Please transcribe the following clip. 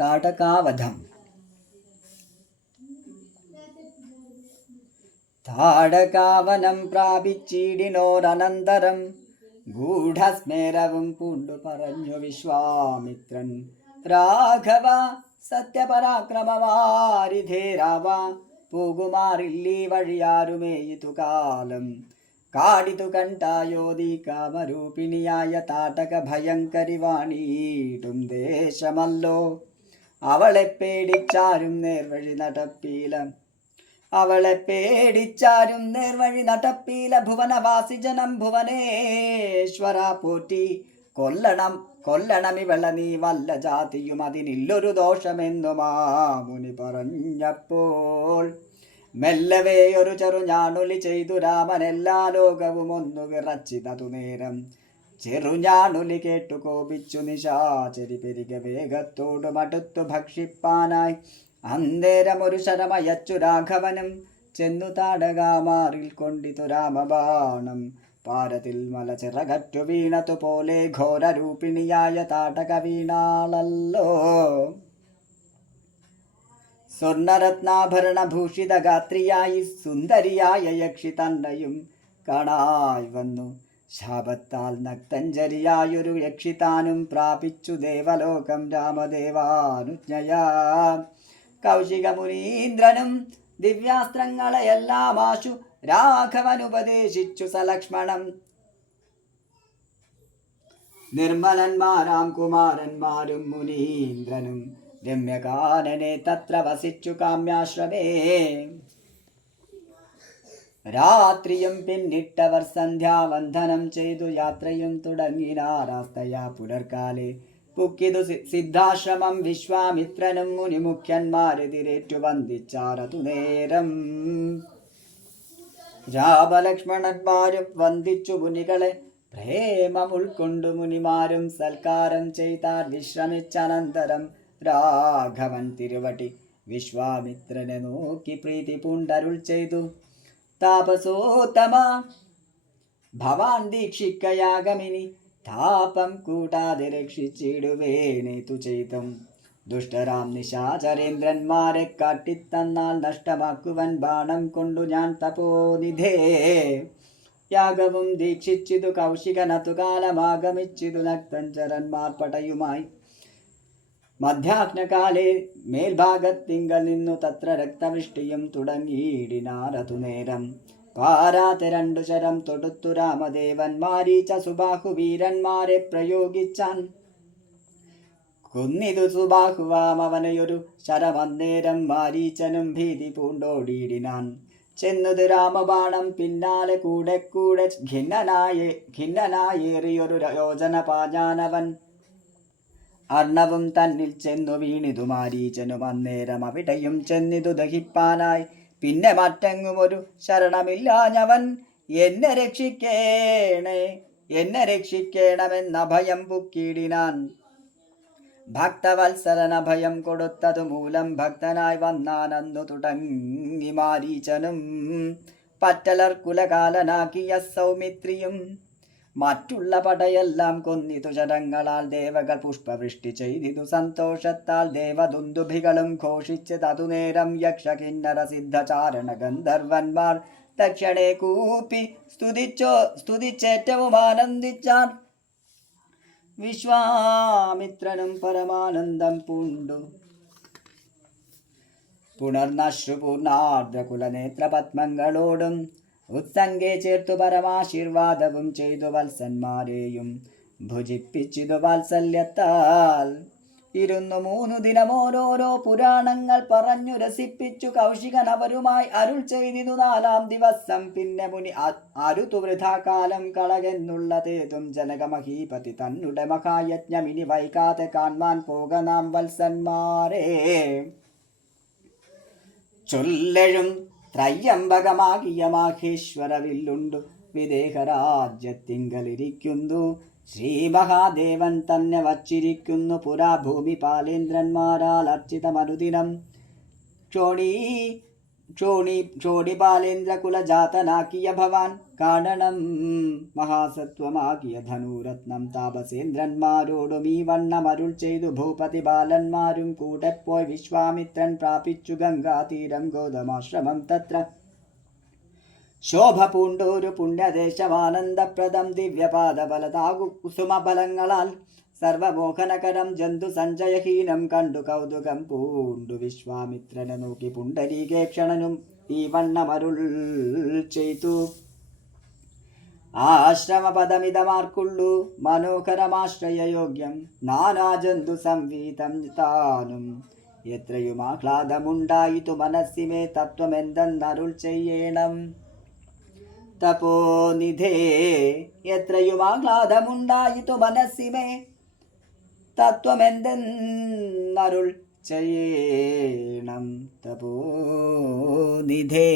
താടകാവധം. താടകാവനം പ്രാപിച്ചിടിനോരനന്തരം ഗൂഢസ്മേരവും പൂണ്ടു പറഞ്ഞു വിശ്വാമിത്രൻ. രാഘവ സത്യപരാക്രമവാരിധേ രാവ, പോകുമാറില്ലീ വഴിയാരുമേയിതു കാലം. കാടിതു കണ്ടായോധി കാമരൂപിണിയായ താടക ഭയങ്കരി വാണീട്ടും ദേശമല്ലോ. അവളെ പേടിച്ചാരും നേർവഴി നടപ്പീല, അവളെ പേടിച്ചാരും നേർവഴി നടപ്പീല. ഭുവനവാസി ജനം ഭുവനേശ്വര പോറ്റി, കൊല്ലണമിവള നീ വല്ല ജാതിയും അതിനില്ലൊരു ദോഷമെന്നു മാമുനി പറഞ്ഞപ്പോൾ. മെല്ലവേ ഒരു ചെറുഞാണൊലി ചെയ്തു രാമൻ എല്ലാ ലോകവും ഒന്നു വിറച്ചിതതു നേരം. ചെറുഞാണൊലി കേട്ടു കോപിച്ചു നിശാചരി പെരുക വേഗത്തോടു മടുത്തു ഭക്ഷിപ്പാനായി. അന്നേരം ഒരു ശരമയച്ചു രാഘവനും ചെന്നു താടകാമാറിൽ കൊണ്ടിതു രാമബാണം. പാരതിൽ മല ചിറകറ്റു വീണതുപോലെ ഘോരരൂപിണിയായ താടക വീണാളല്ലോ. സ്വർണരത്നാഭരണഭൂഷിത ഗാത്രിയായി സുന്ദരിയായ യക്ഷി തന്നെയും കാണായി വന്നു. ശാപത്താൽ നക്തഞ്ജരിയായൊരു യക്ഷി താനും പ്രാപിച്ചു ദേവലോകം രാമദേവാനുജ്ഞയാ. കൗശിക മുനീന്ദ്രനും ദിവ്യാസ്ത്രങ്ങളെയെല്ലാം ആശു രാഘവനുപദേശിച്ചു സലക്ഷ്മണം. നിർമ്മലന്മാരാം കുമാരന്മാരും മുനീന്ദ്രനും രമ്യകാനനെ തത്ര വസിച്ചു കാമ്യാശ്രമേ. രാത്രിയും പിന്നിട്ടവർ സന്ധ്യാവന്ദനം ചെയ്തു യാത്രയും തുടങ്ങിനാരാസ്തയാ. പുലർക്കാലെ പുക്കിതു സിദ്ധാശ്രമം വിശ്വാമിത്രനും മുനിമുഖ്യന്മാരെതിരേറ്റു വന്ദിച്ചാരതു നേരം. രാമലക്ഷ്മണന്മാരും വന്ദിച്ചു മുനികളെ പ്രേമം ഉൾക്കൊണ്ടു മുനിമാരും സൽക്കാരം ചെയ്താർ. വിശ്രമിച്ചനന്തരം രാഘവൻ തിരുവടി വിശ്വാമിത്രനെ നോക്കി പ്രീതി പൂണ്ടരുൾ ചെയ്തു. താപസോത്തമ ഭവാൻ ദീക്ഷിക്കയാഗമിനി, താപം കൂടാതെ രക്ഷിച്ചിടുവേനേതു ചെയ്തും. ദുഷ്ടരാം നിശാചരേന്ദ്രന്മാരെ കാട്ടിത്തന്നാൽ നഷ്ടമാക്കുവൻ ബാണം കൊണ്ടു ഞാൻ തപോനിധേ. യാഗവും ദീക്ഷിച്ചിതു കൗശികനതു കാലമാഗമിച്ചിതു നക്തഞ്ചരന്മാർ പടയുമായി. മധ്യാഹ്നകാലേ മേൽഭാഗത്തിങ്കൽ നിന്നു തത്ര രക്തവൃഷ്ടിയും തുടങ്ങിയിടിനാരതു നേരം. പാരാതെ രണ്ടു ശരം തൊടുത്തു രാമദേവൻ മാരീച്ച സുബാഹു വീരന്മാരെ പ്രയോഗിച്ചാൻ. കുന്നിതു സുബാഹുവാം അവനെയൊരു ശരമന്നേരം മാരീച്ചനും ഭീതി പൂണ്ടോടിയിടിനാൻ. ചെന്നത് രാമബാണം പിന്നാലെ കൂടെ കൂടെ ഖിന്നനായേറിയൊരു യോജന പാഞ്ഞാനവൻ. അർണവും തന്നിൽ ചെന്നു വീണിതു മാരീച്ചനും അന്നേരം അവിടെയും ചെന്നിതു ദഹിപ്പാനായി. പിന്നെ മറ്റെങ്ങും ഒരു ശരണമില്ലാഞ്ഞവൻ എന്നെ രക്ഷിക്കേണമെന്ന ഭയം പുക്കിയിടിനാൻ. ഭക്തവത്സരന ഭയം കൊടുത്തതു മൂലം ഭക്തനായി വന്നാനന്നു തുടങ്ങി മാരീച്ചനും. പറ്റലർ കുലകാലനാക്കിയ സൗമിത്രിയും മറ്റുള്ള പടയെല്ലാം കൊന്നിതു ശരങ്ങളാൽ. ദേവകൾ പുഷ്പവൃഷ്ടി ചെയ്തിതു സന്തോഷത്താൽ. ദേവദുന്ദുഭികളും ഘോഷിച്ച് തതുനേരം യക്ഷകിന്നര സിദ്ധചാരണ ഗന്ധർവന്മാർ തക്ഷണേ കൂപ്പി സ്തുതിച്ചേറ്റവും ആനന്ദിച്ചാർ. വിശ്വാമിത്രനും പരമാനന്ദം പൂണ്ടു പുണർന്നശ്രുപൂർണാർദ്രകുലനേത്ര പത്മങ്ങളോടും ഉത്സംഗേ ചേർത്തു പരമാശീർവാദവും ചെയ്തു വത്സന്മാരെയും ഭുജിപ്പിച്ചിതു വാത്സല്യത്താൽ. 3 ദിനം ഓരോരോ പുരാണങ്ങൾ പറഞ്ഞു രസിപ്പിച്ചു കൗശികൻ അവരുമായി അരുൾ ചെയ്തിതു. 4-ാം ദിവസം പിന്നെ മുനി അരുതു വൃഥാകാലം കളകെന്നുള്ളതേതും ജനകമഹീപതി തന്നുടെ മഹായജ്ഞം ഇനി വൈകാതെ കാൺമാൻ പോക നാം വത്സന്മാരെ. ചൊല്ലഴും ത്രയ്യംബകമാകിയ മാഹേശ്വര വില്ലുണ്ടു വിദേഹരാജ്യത്തിങ്കലിരിക്കുന്നു. ശ്രീ മഹാദേവൻ തന്നെ വച്ചിരിക്കുന്നു. പുരാ ഭൂമി പാലേന്ദ്രന്മാരാൽ അർച്ചിതമനുദിനം. ക്ഷോണിപാലേന്ദ്രകുലജാതനാക്കിയ ഭവാൻ കാണണം മഹാസത്വമാകിയ ധനുരത്നം. താപസേന്ദ്രന്മാരോടും ഈ വണ്ണമരുൾ ചെയ്തു ഭൂപതി ബാലന്മാരും കൂടെ പോയി വിശ്വാമിത്രൻ പ്രാപിച്ചു ഗംഗാതീരം ഗൗതമാശ്രമം. തത്ര ശോഭ പൂണ്ടൊരു പുണ്യദേശമാനന്ദപ്രദം. ദിവ്യപാദബലതാകു കുസുമബലങ്ങളാൽ സർവമോഹനകരം ജന്തു സഞ്ചയഹീനം കണ്ടു കൗതുകം പൂണ്ടു വിശ്വാമിത്രനെ നോക്കി പുണ്ടരീകേക്ഷണനും ഈ വണ്ണമരുൾ ചെയ്തു. ആശ്രമപദമിതമാർക്കുള്ളു മനോഹരമാശ്രയയോഗ്യം. നാനാജന്തു സംവീതം താനും എത്രയും ആഹ്ലാദമുണ്ടായിതു മനസ്സിമേ. തത്വമെന്തെന്നരുൾ ചെയ്യണം തപോനിധേ. എത്രയും ആഹ്ലാദമുണ്ടായിതു മനസ്സിമേ. തത്വമെന്തെന്നരുൾ ചെയ്യണം തപോനിധേ.